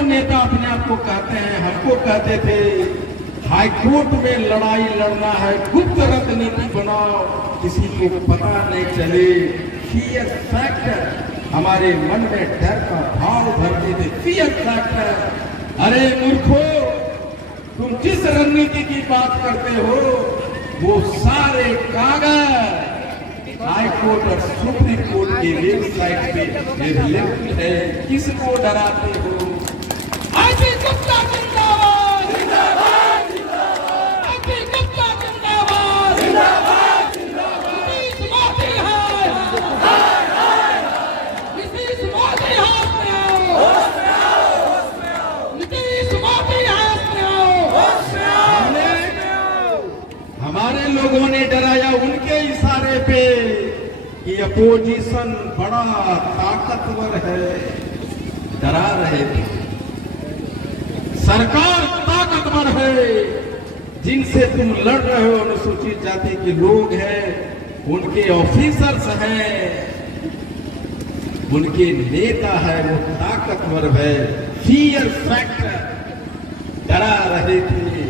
जो नेता अपने आप को कहते हैं, हमको कहते थे हाई कोर्ट में लड़ाई लड़ना है, गुप्त रणनीति बनाओ, किसी को पता नहीं चले, फियर फैक्टर, हमारे मन में डर का भाव भरते थे, फियर फैक्टर। अरे मूर्खो, तुम जिस रणनीति की बात करते हो वो सारे कागज हाई कोर्ट और सुप्रीम कोर्ट की वेबसाइट पे अवेलेबल है। किसको डराते हो? आईपी गुप्ता जिंदाबाद, जिंदाबाद, जिंदाबाद। आईपी गुप्ता जिंदाबाद, जिंदाबाद, जिंदाबाद। नीतीश मोदी है, हाय हाय हाय। नीतीश मोदी हाथ में आओ, होश में आओ, होश में आओ। नीतीश मोदी हाथ में आओ, होश में आओ, होश में आओ। हमारे लोगों ने डराया उनके इशारे पे कि अपोजिशन बड़ा ताकतवर है, डरा रहे थे। सरकार ताकतवर है, जिनसे तुम लड़ रहे हो अनुसूचित जाति के लोग हैं, उनके ऑफिसर्स हैं, उनके नेता है, वो ताकतवर है। फियर फैक्टर, डरा रहे थे।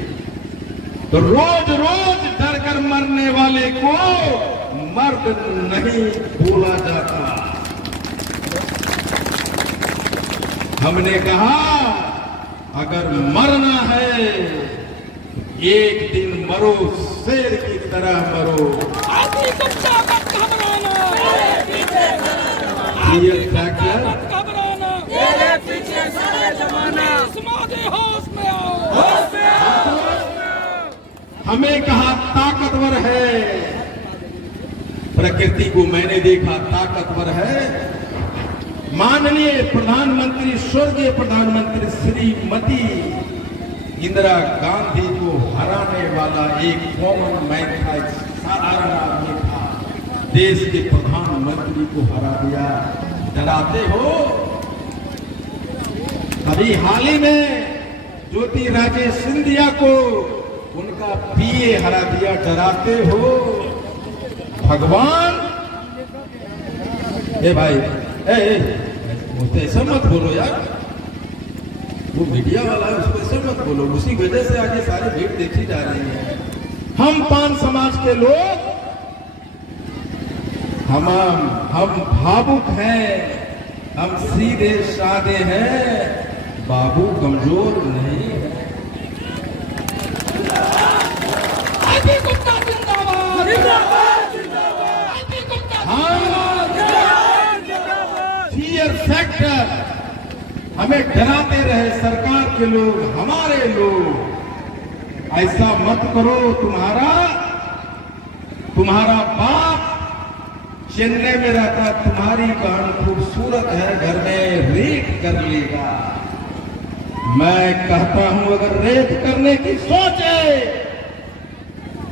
तो रोज रोज डर कर मरने वाले को मर्द नहीं बोला जाता। हमने कहा अगर मरना है एक दिन मरो, शेर की तरह मरो। आईपी गुप्ता मत घबराना, फियर फैक्टर, मत घबराना, तेरे पीछे सारा जमाना। नीतीश मोदी होश में आओ, होश में आओ। हमें कहा ताकतवर है, प्रकृति को मैंने देखा ताकतवर है। माननीय प्रधानमंत्री, स्वर्गीय प्रधानमंत्री श्रीमती इंदिरा गांधी को हराने वाला एक कॉमन मैन था, एक साधारण आदमी था, देश के प्रधानमंत्री को हरा दिया। डराते हो? अभी हाल ही में ज्योतिरादित्य सिंधिया को उनका पीए हरा दिया। डराते हो? भगवान, ए भाई, मुझसे ऐसा मत बोलो यार, वो मीडिया वाला है, उसको ऐसा मत बोलो। उसी वजह से आगे सारी भीड़ देखी जा रही है। हम पान समाज के लोग, हम भावुक हैं, हम सीधे साधे हैं, बाबू कमजोर नहीं है। आईपी गुप्ता जिंदाबाद, जिंदाबाद, जिंदाबाद। आईपी गुप्ता जिंदाबाद, जिंदाबाद। फियर फैक्टर, हमें डराते रहे सरकार के लोग, हमारे लोग। ऐसा मत करो, तुम्हारा बाप चेन्नई में रहता, तुम्हारी बहन खूबसूरत है, घर में रेप कर लेगा। मैं कहता हूं अगर रेप करने की सोचे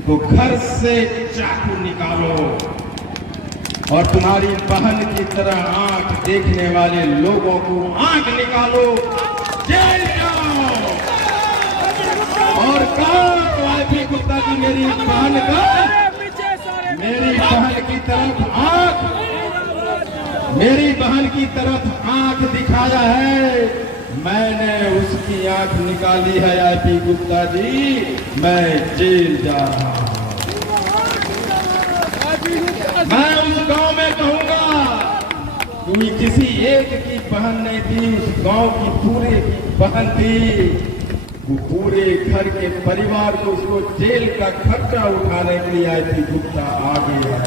तो घर से चाकू निकालो और तुम्हारी बहन की तरह आंख देखने वाले लोगों को आंख निकालो, जेल जाओ। और कहा आईपी गुप्ता जी मेरी बहन की तरफ आंख, मेरी बहन की तरफ आंख दिखाया है, मैंने उसकी आंख निकाली है। आईपी गुप्ता जी, मैं जेल जा रहा हूं। मैं उस गांव में कहूंगा कोई किसी एक की बहन नहीं थी, उस गांव की पूरे की बहन थी। वो पूरे घर के परिवार को, उसको जेल का खर्चा उठाने के लिए आईपी गुप्ता आगे है।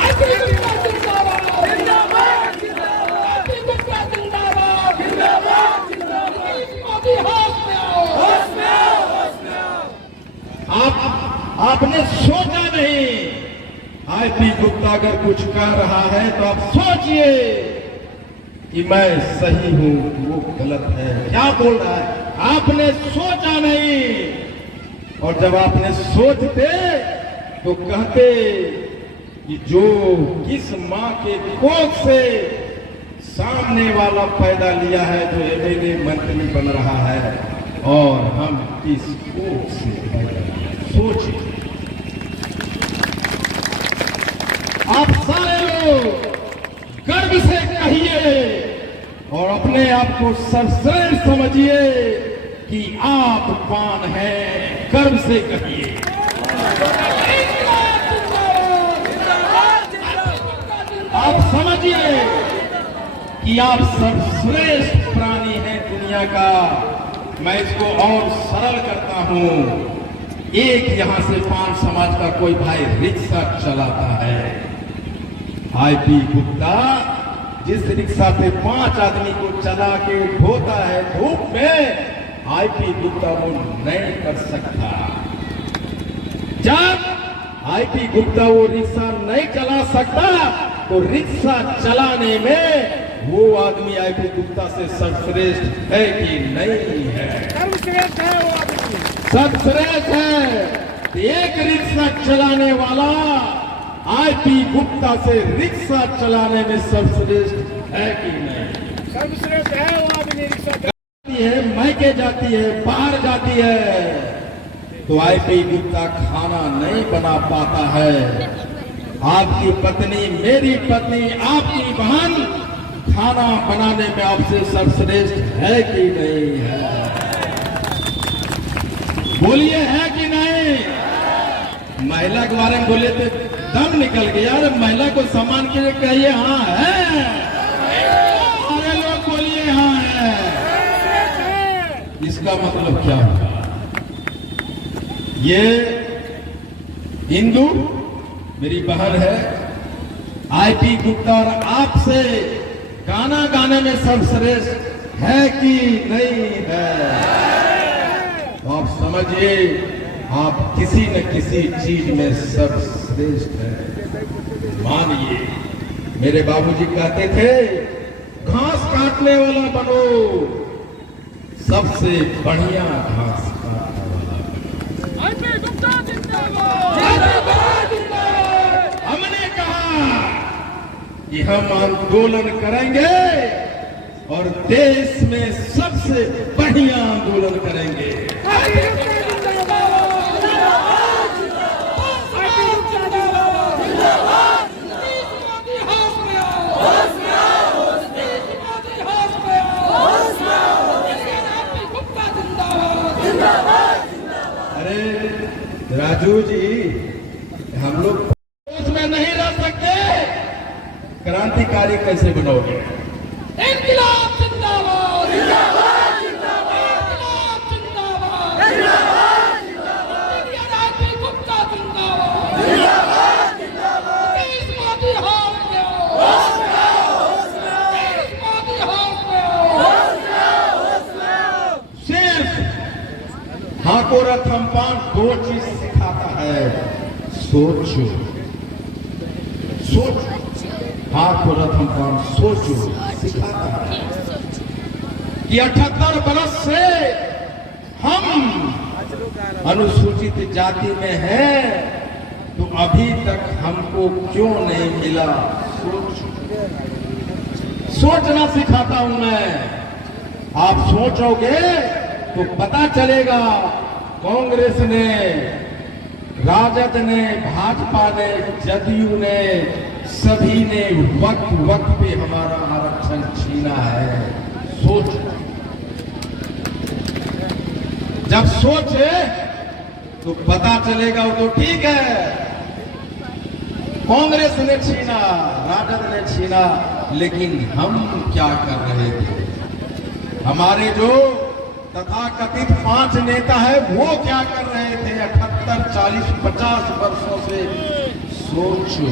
आईपी गुप्ता जिंदाबाद, जिंदाबाद, जिंदाबाद। आईपी गुप्ता जिंदाबाद, जिंदाबाद, जिंदाबाद। नीतीश मोदी होश में आओ, होश में आओ, होश में आओ। आपने सोचा नहीं, आईपी गुप्ता अगर कुछ कह रहा है तो आप सोचिए कि मैं सही हूं, वो गलत है, क्या बोल रहा है। आपने सोचा नहीं, और जब आपने सोचते तो कहते कि जो किस मां के कोख से सामने वाला पैदा लिया है, जो एमएलए मंत्री बन रहा है, और हम किस कोख से पैदा लिया। सोचिए, आप सारे लोग गर्व से कहिए और अपने आप को सर्वश्रेष्ठ समझिए कि आप कौन हैं, गर्व से कहिए। आप समझिए कि आप सर्वश्रेष्ठ प्राणी हैं दुनिया का। मैं इसको और सरल करता हूं। एक यहां से 5 समाज का कोई भाई रिक्शा चलाता है, आईपी गुप्ता जिस रिक्शा पे 5 आदमी को चला के ढोता है धूप में, आईपी गुप्ता वो नहीं कर सकता। जब आईपी गुप्ता वो रिक्शा नहीं चला सकता तो रिक्शा चलाने में वो आदमी आईपी गुप्ता से सर्वश्रेष्ठ है कि नहीं है? सर्वश्रेष्ठ है वो आदमी, सर्वश्रेष्ठ है। एक रिक्शा चलाने वाला आईपी गुप्ता से रिक्शा चलाने में सर्वश्रेष्ठ है कि नहीं? सर्वश्रेष्ठ है वो आदमी। रिक्शा जाती है, मैके जाती है, बाहर जाती है तो आईपी गुप्ता खाना नहीं बना पाता है। आपकी पत्नी, मेरी पत्नी, आपकी बहन खाना बनाने में आपसे सर्वश्रेष्ठ है कि नहीं है? बोलिए है कि नहीं? महिला के बारे में बोले तो दम निकल गया। अरे महिला को सम्मान के लिए कहिए हाँ है। अरे लोग बोलिए हाँ है। इसका मतलब क्या होगा? ये हिंदू मेरी बहन है, आईपी गुप्ता और आपसे गाना गाने में सर्वश्रेष्ठ है कि नहीं है? तो आप समझिए आप किसी न किसी चीज में सर्वश्रेष्ठ हैं। मानिए मेरे बाबूजी कहते थे घास काटने वाला बनो, सबसे बढ़िया घास काटने वाला बनो। आईपी गुप्ता जिंदाबाद, जिंदाबाद, जिंदाबाद। हमने कहा कि हम आंदोलन करेंगे और देश में सबसे बढ़िया आंदोलन करेंगे। अरे राजू जी, हम लोग उसमें नहीं रह सकते। क्रांतिकारी कैसे बनोगे? इंकलाब जिंदाबाद, जिंदाबाद, जिंदाबाद, इंकलाब जिंदाबाद, जिंदाबाद, जिंदाबाद, आईपी गुप्ता जिंदाबाद, जिंदाबाद, जिंदाबाद। इस मोदी हाउस में होश में आओ, होश में आओ। इस मोदी हाउस में होश में आओ, होश में आओ। सिर्फ हाकोरा थम्पान 2 चीज सिखाता है। सोचो, सोचो। हाकोरा थम्पान सोचो सिखाता है कि 78 बरस से हम अनुसूचित जाति में हैं तो अभी तक हमको क्यों नहीं मिला? सोचना सिखाता हूं मैं। आप सोचोगे तो पता चलेगा। कांग्रेस ने, राजद ने, भाजपा ने, जदयू ने, सभी ने वक्त वक्त पे हमारा आरक्षण छीना है। सोच, जब सोचे तो पता चलेगा। वो तो ठीक है, कांग्रेस ने छीना, राजद ने छीना, लेकिन हम क्या कर रहे थे? हमारे जो तथाकथित 5 नेता है वो क्या कर रहे थे 78, 40, 50 वर्षों से? सोचो,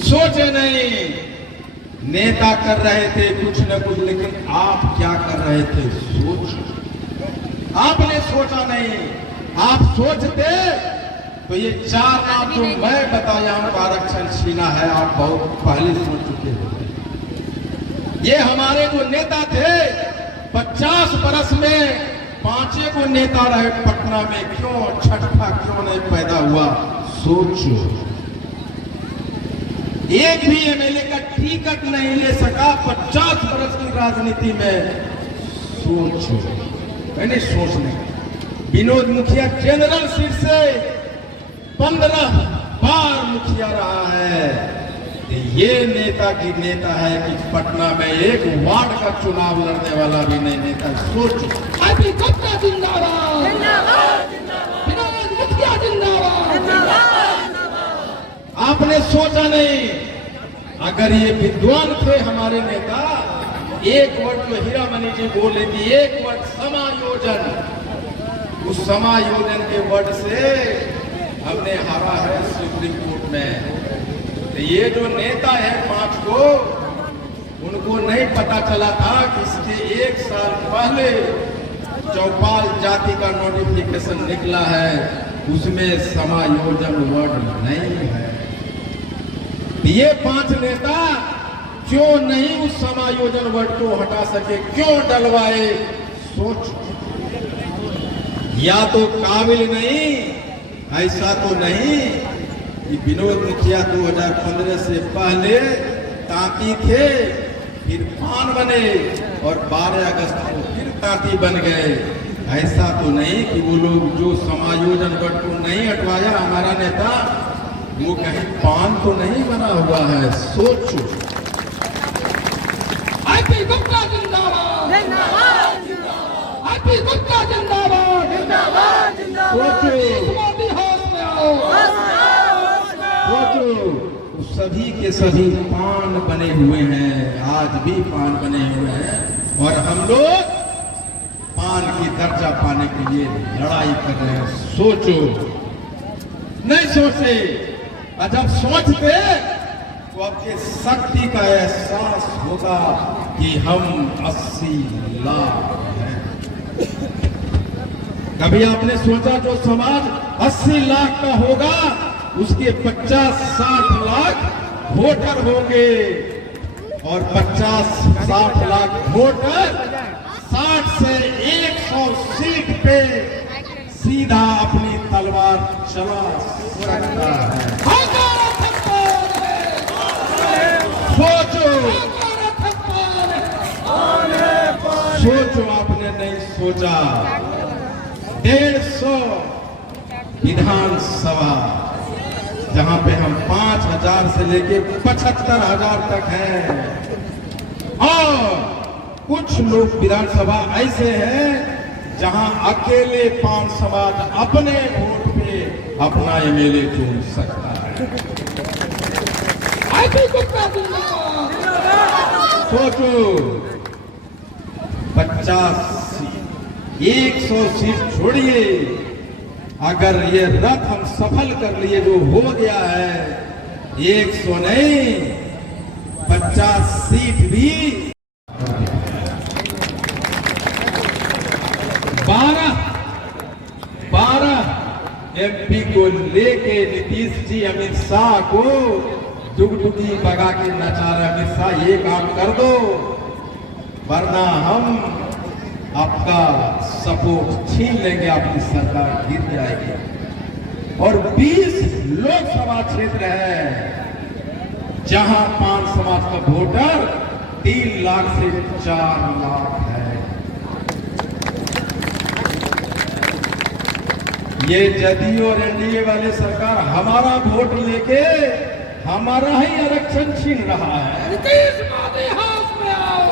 सोचे नहीं। नेता कर रहे थे कुछ न कुछ, लेकिन आप क्या कर रहे थे? सोचो। आपने सोचा नहीं। आप सोचते तो ये 4 नाम जो मैं बताया हूं आरक्षण छीना है, आप बहुत पहले सोच चुके हो। ये हमारे जो नेता थे 50 बरस में 5 को नेता रहे पटना में, क्यों 6ठा क्यों नहीं पैदा हुआ? सोचो। एक भी एमएलए का टिकट नहीं ले सका 50 बरस की राजनीति में। सोचो, मैंने सोचने। विनोद मुखिया जनरल सीट से 15 बार मुखिया रहा है। ये नेता की नेता है कि पटना में एक वार्ड का चुनाव लड़ने वाला भी नहीं नेता। सोचो, आईपी गुप्ता जिंदाबाद, विनोद मुखिया जिंदाबाद। आपने सोचा नहीं, अगर ये विद्वान थे हमारे नेता, एक वर्ड जो हीरामणि जी बोले थी, एक वर्ड समायोजन, उस समायोजन के वर्ड से हमने हारा है सुप्रीम कोर्ट में। तो ये जो नेता है 5 को, उनको नहीं पता चला था कि इसके 1 साल पहले चौपाल जाति का नोटिफिकेशन निकला है, उसमें समायोजन वर्ड नहीं है। ये 5 नेता क्यों नहीं उस समायोजन वर्ड को हटा सके, क्यों डलवाए? सोच, या तो काबिल नहीं, ऐसा तो नहीं कि विनोद मुखिया 2015 से पहले तांती थे, फिर पान बने और 12 अगस्त को फिर तांती बन गए। ऐसा तो नहीं कि वो लोग जो समायोजन वर्ड को नहीं हटवाया हमारा नेता, वो कहीं पान तो नहीं बना हुआ है। सोचो, आईपी गुप्ता जिंदाबाद, आईपी गुप्ता जिंदाबाद। सोचो, मोदी हाउस में आओ। सोचो, सभी के सभी पान बने हुए हैं, आज भी पान बने हुए हैं, और हम लोग पान की दर्जा पाने के लिए लड़ाई कर रहे हैं। सोचो, नहीं सोचे, और जब सोचते तो आपके शक्ति का एहसास होगा कि हम 80 लाख हैं। कभी आपने सोचा जो समाज 80 लाख का होगा, उसके 50-60 लाख वोटर होंगे, और 50-60 लाख वोटर 60 से 100 सीट पे सीधा अपनी तलवार चला सकता है। सोचो, सोचो, आपने नहीं सोचा 150 विधानसभा, जहां पे हम 5,000 से लेके 75,000 तक हैं, और कुछ लोग विधानसभा ऐसे हैं जहां अकेले 5 समाज अपने वोट पे अपना एमएलए चुन सकता है। आईपी गुप्ता जिंदाबाद। सोचो, 50 100 सीट छोड़िए, अगर ये रथ हम सफल कर लिए, जो हो गया है 100 नहीं 50 सीट भी, 12 एमपी को लेके नीतीश जी अमित शाह को डुगडुगी बगा के नचा रहे। अमित शाह, ये काम कर दो, वरना हम आपका सपोर्ट छीन लेंगे, आपकी सरकार गिर जाएगी। और 20 लोकसभा क्षेत्र है जहां 5 समाज का वोटर 3 लाख से 4 लाख है। ये जदयू और एनडीए वाले सरकार हमारा वोट लेके हमारा ही आरक्षण छीन रहा है। नीतीश मोदी हाउस में आओ।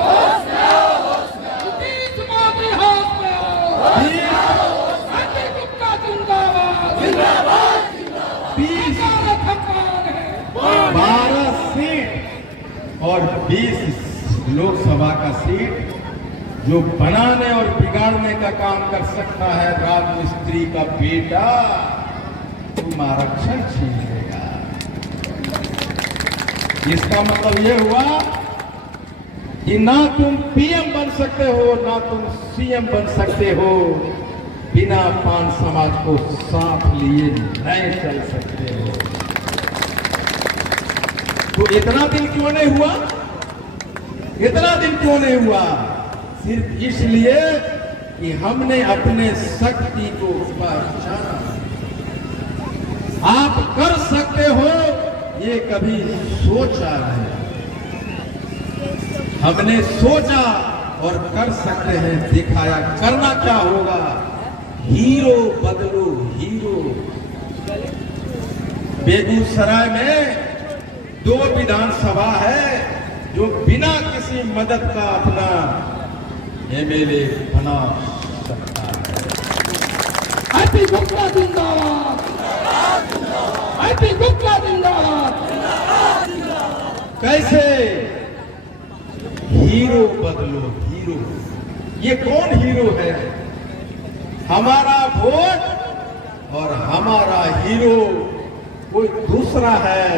नीतीश मोदी हाउस में आओ। आईपी गुप्ता जिंदाबाद। 12 सीट और 20 लोकसभा का सीट जो बनाने और बिगाड़ने का काम कर सकता है राजमिस्त्री का बेटा, तुम आरक्षण छीन लेगा। इसका मतलब यह हुआ कि ना तुम पीएम बन सकते हो, ना तुम सीएम बन सकते हो, बिना 5 समाज को साथ लिए नहीं चल सकते हो। तो इतना दिन क्यों नहीं हुआ? इतना दिन क्यों नहीं हुआ? सिर्फ इसलिए कि हमने अपने शक्ति को पहचाना। आप कर सकते हो ये कभी सोचा नहीं, हमने सोचा और कर सकते हैं, दिखाया। करना क्या होगा? हीरो बदलो हीरो। बेगूसराय में दो विधानसभा है जो बिना किसी मदद का अपना एमएलए बना सकता है। आईपी गुप्ता जिंदाबाद, आईपी गुप्ता जिंदाबाद। कैसे हीरो बदलो हीरो, ये कौन हीरो है? हमारा वोट और हमारा हीरो कोई दूसरा है।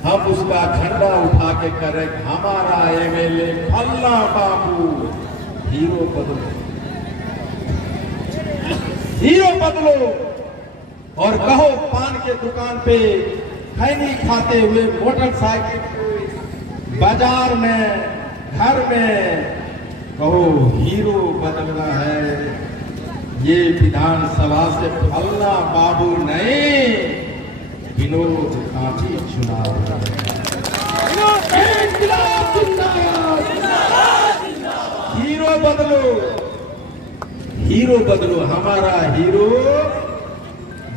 हम उसका झंडा उठा के करें हमारा एमएलए फल्ला बाबू। हीरो बदलो, हीरो बदलो और कहो पान के दुकान पे खैनी खाते हुए मोटरसाइकिल पे, बाजार में, घर में, कहो हीरो बदलना है। ये विधानसभा से फल्ला बाबू नहीं, विनोद काफी चुनाव हीरो बदलो, हीरो बदलो। हमारा हीरो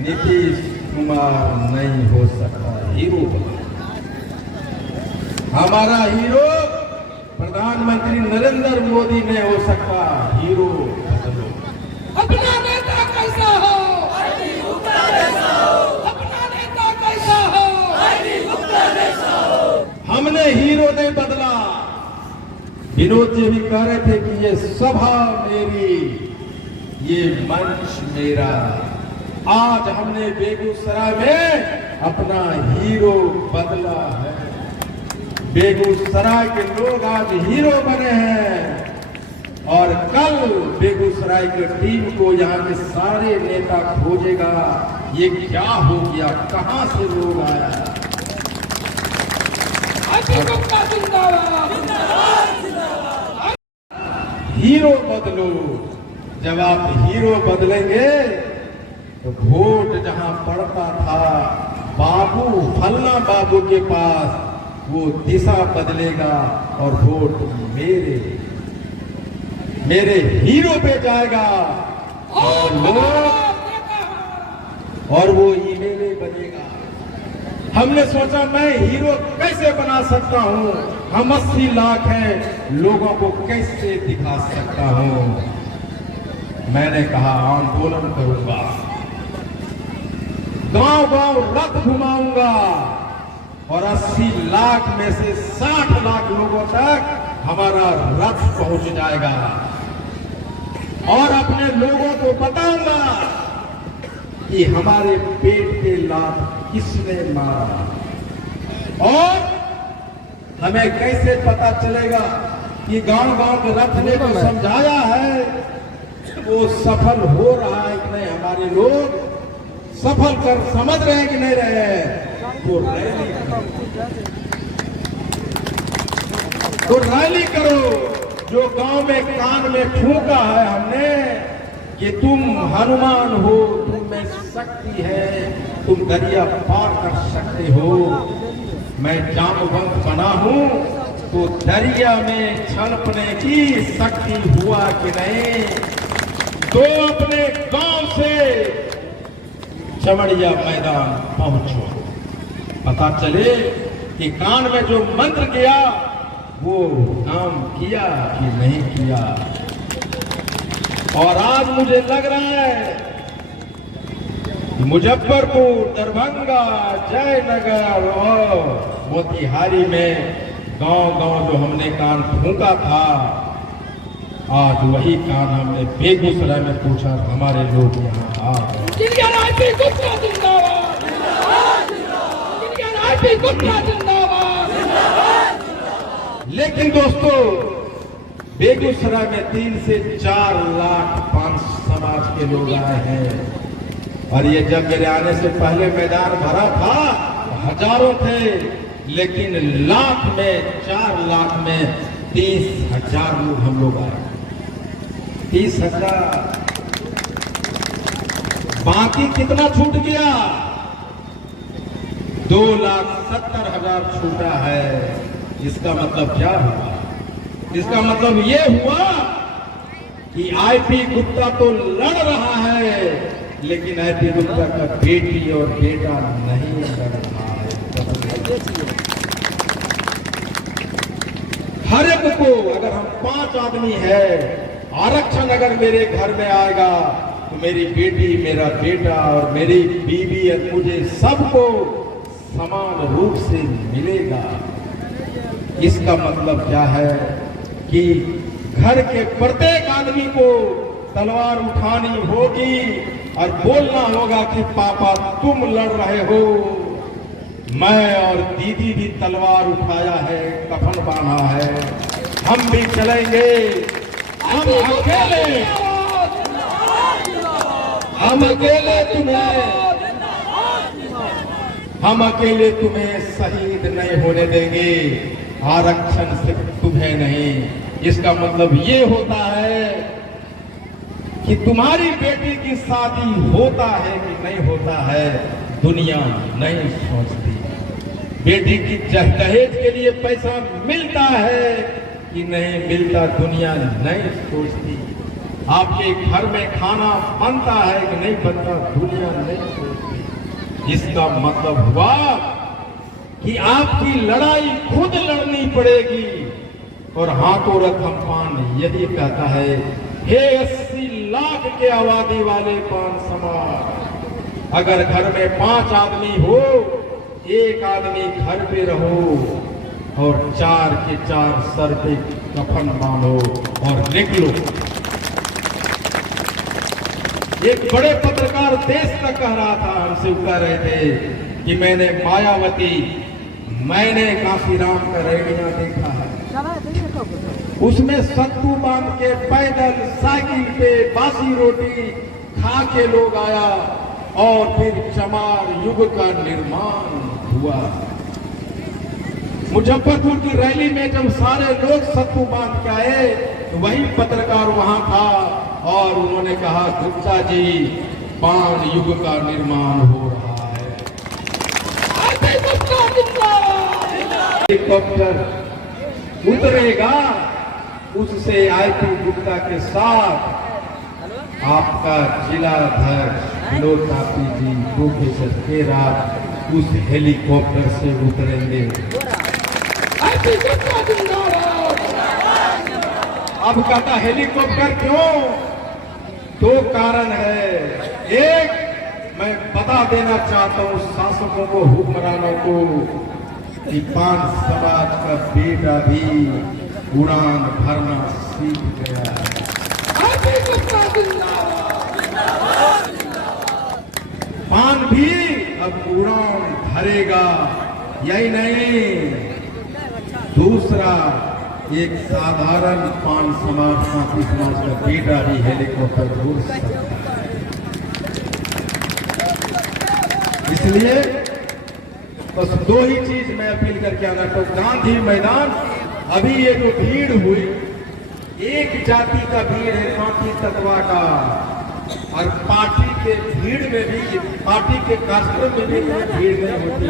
नीतीश कुमार नहीं हो सकता, हीरो बदलो। हमारा हीरो प्रधानमंत्री नरेंद्र मोदी नहीं हो सकता, हीरो बदलो। अपना नेता कैसा हो? अपना नेता कैसा हो? हमने हीरो नहीं बदला। विनोद जी भी कह रहे थे कि ये सभा मेरी, ये मंच मेरा। आज हमने बेगूसराय में अपना हीरो बदला है। बेगूसराय के लोग आज हीरो बने हैं और कल बेगूसराय की टीम को यहाँ के सारे नेता खोजेगा, ये क्या हो गया, कहां से लोग आया। हीरो बदलो। जब आप हीरो बदलेंगे तो वोट जहां पड़ता था बाबू फल्ला बाबू के पास, वो दिशा बदलेगा और वोट मेरे हीरो पे जाएगा और वो एमएलए बनेगा। हमने सोचा मैं हीरो कैसे बना सकता हूं, हम 80 लाख हैं, लोगों को कैसे दिखा सकता हूं। मैंने कहा आंदोलन करूंगा, गांव गांव रथ घुमाऊंगा और 80 लाख में से 60 लाख लोगों तक हमारा रथ पहुंच जाएगा और अपने लोगों को बताऊंगा कि हमारे पेट के लाभ किसने मारा। और हमें कैसे पता चलेगा कि गांव गांव के रथ ने तो समझाया है, वो सफल हो रहा है कि नहीं, हमारे लोग सफल कर समझ रहे हैं कि नहीं रहे। तो रैली करो। जो गांव में कान में फूंका है हमने कि तुम हनुमान हो, तुम में शक्ति है, तुम दरिया पार कर सकते हो। मैं जामवंत बना हूं तो दरिया में छलकने की शक्ति हुआ कि नहीं। तो अपने गांव से चमड़िया मैदान पहुंचो, पता चले कि कान में जो मंत्र किया वो काम किया कि नहीं किया। और आज मुझे लग रहा है कि मुजफ्फरपुर, दरभंगा, जयनगर और मोतिहारी में गांव गांव जो हमने कान फूंका था, आज वही कान हमने बेगूसराय में पूछा, हमारे लोग यहाँ आ गए। लेकिन दोस्तों, बेगूसराय में 3 से 4 लाख 5 समाज के लोग आए हैं और ये जब मेरे आने से पहले मैदान भरा था हजारों थे, लेकिन लाख में 4 लाख में 30,000 लोग हम लोग आए। 30,000। बाकी कितना छूट गया? 2,70,000 छूटा है। इसका मतलब क्या हुआ? इसका मतलब ये हुआ कि आईपी गुप्ता तो लड़ रहा है, लेकिन आईपी गुप्ता का बेटी और बेटा नहीं लड़ रहा है। वर्ग को, अगर हम 5 आदमी है, आरक्षण अगर मेरे घर में आएगा तो मेरी बेटी, मेरा बेटा और मेरी बीवी और मुझे सबको समान रूप से मिलेगा। इसका मतलब क्या है कि घर के प्रत्येक आदमी को तलवार उठानी होगी और बोलना होगा कि पापा तुम लड़ रहे हो, मैं और दीदी भी तलवार उठाया है, कफन बांधा है, हम भी चलेंगे। हम अकेले तुम्हें शहीद नहीं होने देंगे, आरक्षण से तुम्हें नहीं। इसका मतलब ये होता है कि तुम्हारी बेटी की शादी होता है कि नहीं होता है, दुनिया नहीं सोचती। बेटी की दहेज के लिए पैसा मिलता है कि नहीं मिलता, दुनिया नहीं सोचती। आपके घर में खाना बनता है कि नहीं बनता, दुनिया नहीं सोचती। इसका मतलब हुआ कि आपकी लड़ाई खुद लड़नी पड़ेगी। और हाथों रकम पान यही कहता है, हे 80 लाख के आबादी वाले पान समाज, अगर घर में 5 आदमी हो, एक आदमी घर पे रहो और 4 के 4 सर पे कफन बांधो और निकलो। एक बड़े पत्रकार देश तक कह रहा था, हमसे कह रहे थे कि मैंने मायावती, मैंने काशीराम का रैलियां देखा है, उसमें सत्तू बांध के पैदल साइकिल पे बासी रोटी खा के लोग आया और फिर चमार युग का निर्माण हुआ। मुजफ्फरपुर की रैली में जब सारे लोग सत्तू बांध के आए तो वही पत्रकार वहां था और उन्होंने कहा, गुप्ता जी, पान युग का निर्माण हो रहा है। हेलीकॉप्टर उतरेगा, उससे आईपी गुप्ता के साथ आपका जिलाध्यक्ष विनोद तापी जी, प्रोफेसर केरा उस हेलीकॉप्टर से उतरेंगे। अब कहता हेलीकॉप्टर क्यों? 2 कारण है। एक, मैं बता देना चाहता हूं शासकों को, हुक्मरानों को, कि पान समाज का बेटा भी उड़ान भरना सीख गया है। पान भी अब उड़ान भरेगा। यही नहीं, दूसरा, एक साधारण पान समाज, साथी समाज का बेटा भी हेलीकॉप्टर उड़ सकता है। इसलिए बस 2 ही चीज मैं अपील करके आना तो गांधी मैदान, अभी ये जो भीड़ हुई, एक जाति का भीड़ है, पार्टी तत्वा का, और पार्टी के भीड़ में भी, पार्टी के कार्यक्रम में भी भीड़ नहीं होती।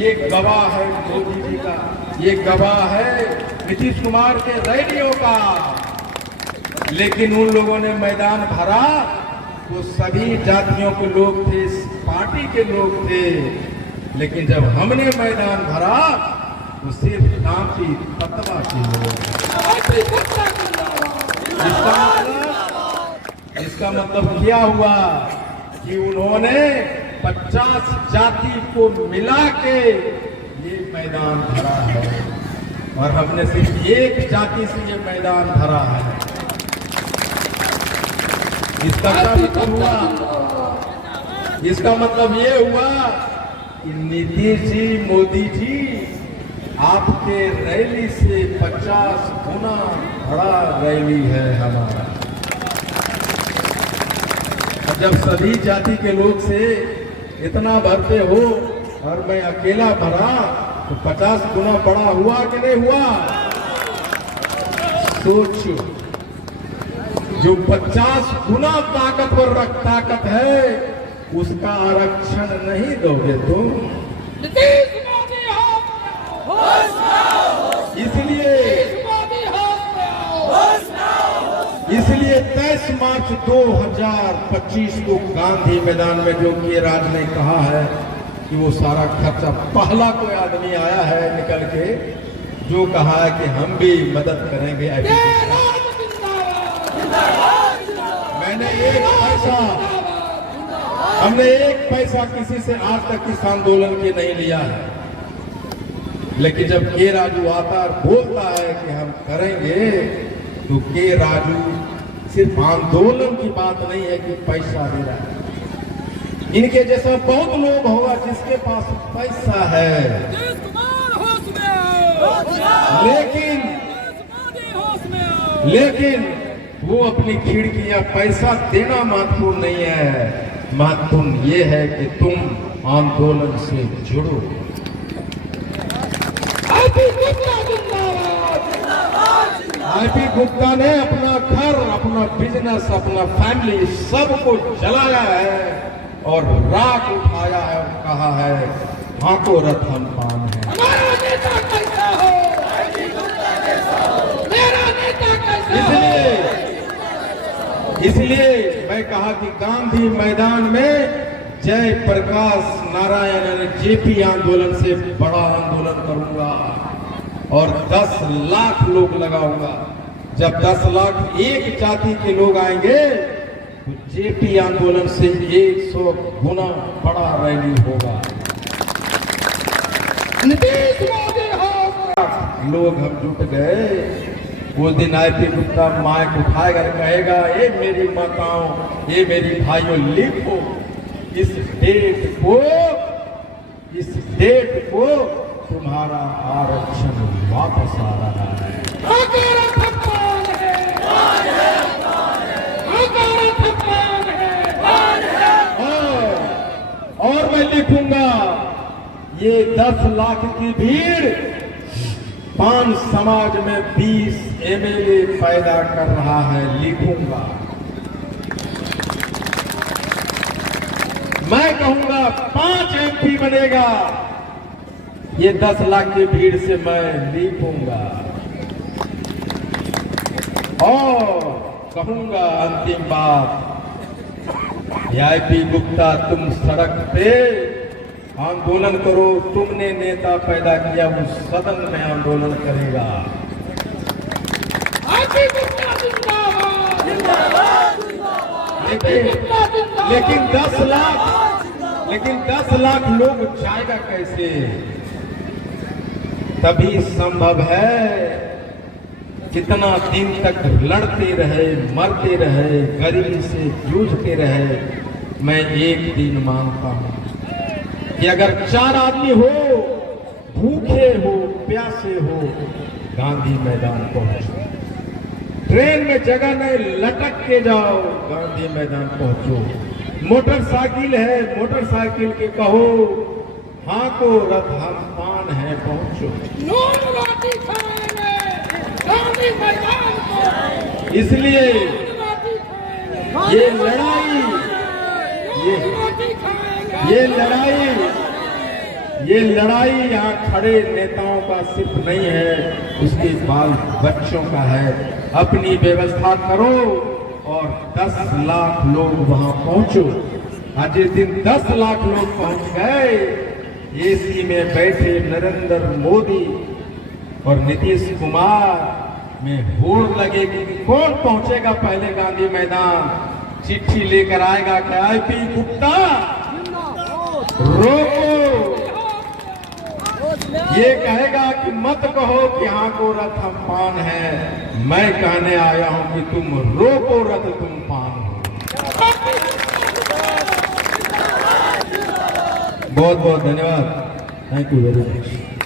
ये गवाह है मोदी जी का, ये गवाह है नीतीश कुमार के रैलियों का। लेकिन उन लोगों ने मैदान भरा तो सभी जातियों के लोग थे, पार्टी के लोग थे। लेकिन जब हमने मैदान भरा तो सिर्फ कांपी तत्वा के लोग। इसका मतलब क्या हुआ कि उन्होंने 50 जाति को मिला के ये मैदान भरा है और हमने सिर्फ एक जाति से ये मैदान भरा है। इसका क्या मतलब हुआ? इसका मतलब ये हुआ कि नीतीश जी, मोदी जी, आपके रैली से 50 गुना बड़ा रैली है हमारा। जब सभी जाति के लोग से इतना भरते हो और मैं अकेला भरा तो 50 गुना बड़ा हुआ कि नहीं हुआ? सोचो, जो 50 गुना ताकतवर ताकत है उसका आरक्षण नहीं दोगे तुम। इसलिए 23 मार्च 2025 को गांधी मैदान में जो कि राज ने कहा है कि वो सारा खर्चा, पहला कोई आदमी आया है निकल के जो कहा है कि हम भी मदद करेंगे IB मैंने हमने एक पैसा किसी से आज तक इस आंदोलन के नहीं लिया है, लेकिन जब के राजू आता और बोलता है कि हम करेंगे, तो के राजू सिर्फ आंदोलन की बात नहीं है कि पैसा दे रहा है। इनके जैसा बहुत लोग होगा जिसके पास पैसा है, लेकिन वो अपनी खिड़की या पैसा देना महत्वपूर्ण नहीं है। महत्वपूर्ण ये है कि तुम आंदोलन से जुड़ो। IB गुप्ता ने अपना घर, अपना बिजनेस, अपना फैमिली सबको जलाया है और राख उठाया है और कहा है हाथों रथ हम पान है। हमारा नेता कैसा हो, मेरा नेता कैसा हो। इसलिए मैं कहा कि गांधी मैदान में जय प्रकाश नारायण JP आंदोलन से बड़ा आंदोलन करूंगा और 10 लाख लोग लगाऊंगा। जब 10 लाख एक जाति के लोग आएंगे तो JP आंदोलन से 100 गुना बड़ा रैली होगा। लोग हम जुट गए। उस दिन IB गुप्ता माइक उठाएगा, कहेगा ये मेरी माताओं, ये मेरी भाइयों, लिखो इस डेट को तुम्हारा आरक्षण वापस आ रहा है। और मैं लिखूंगा ये 10 लाख की भीड़ पान समाज में 20 MLA पैदा कर रहा है। लिखूंगा, मैं कहूंगा 5 MP बनेगा। ये 10 लाख की भीड़ से मैं लिखूंगा और कहूंगा अंतिम बात, IB गुप्ता तुम सड़क पे आंदोलन करो, तुमने नेता पैदा किया, वो सदन में आंदोलन करेगा। लेकिन 10 लाख लोग जाएगा कैसे? तभी संभव है कितना दिन तक लड़ते रहे, मरते रहे, गरीबी से जूझते रहे। मैं एक दिन मानता हूं कि अगर 4 आदमी हो, भूखे हो, प्यासे हो, गांधी मैदान पहुंचो। ट्रेन में जगह नहीं, लटक के जाओ, गांधी मैदान पहुंचो। मोटरसाइकिल है, मोटरसाइकिल के कहो हाँ को रथ हम पान है, पहुंचो। गांधी मैदान को। इसलिए ये लड़ाई, ये लड़ाई यहाँ खड़े नेताओं का सिर्फ नहीं है, उसके बाल बच्चों का है। अपनी व्यवस्था करो और 10 लाख लोग वहां पहुंचो। आज इस दिन 10 लाख लोग पहुंच गए। AC में बैठे नरेंद्र मोदी और नीतीश कुमार में होड़ लगेगी कि कौन पहुंचेगा पहले गांधी मैदान। चिट्ठी लेकर आएगा कि IB गुप्ता रोको, ये कहेगा कि मत कहो कि हाँ को रथ हम पान है। मैं कहने आया हूं कि तुम रोको रथ तुम पान हो। बहुत बहुत धन्यवाद। Thank you very much.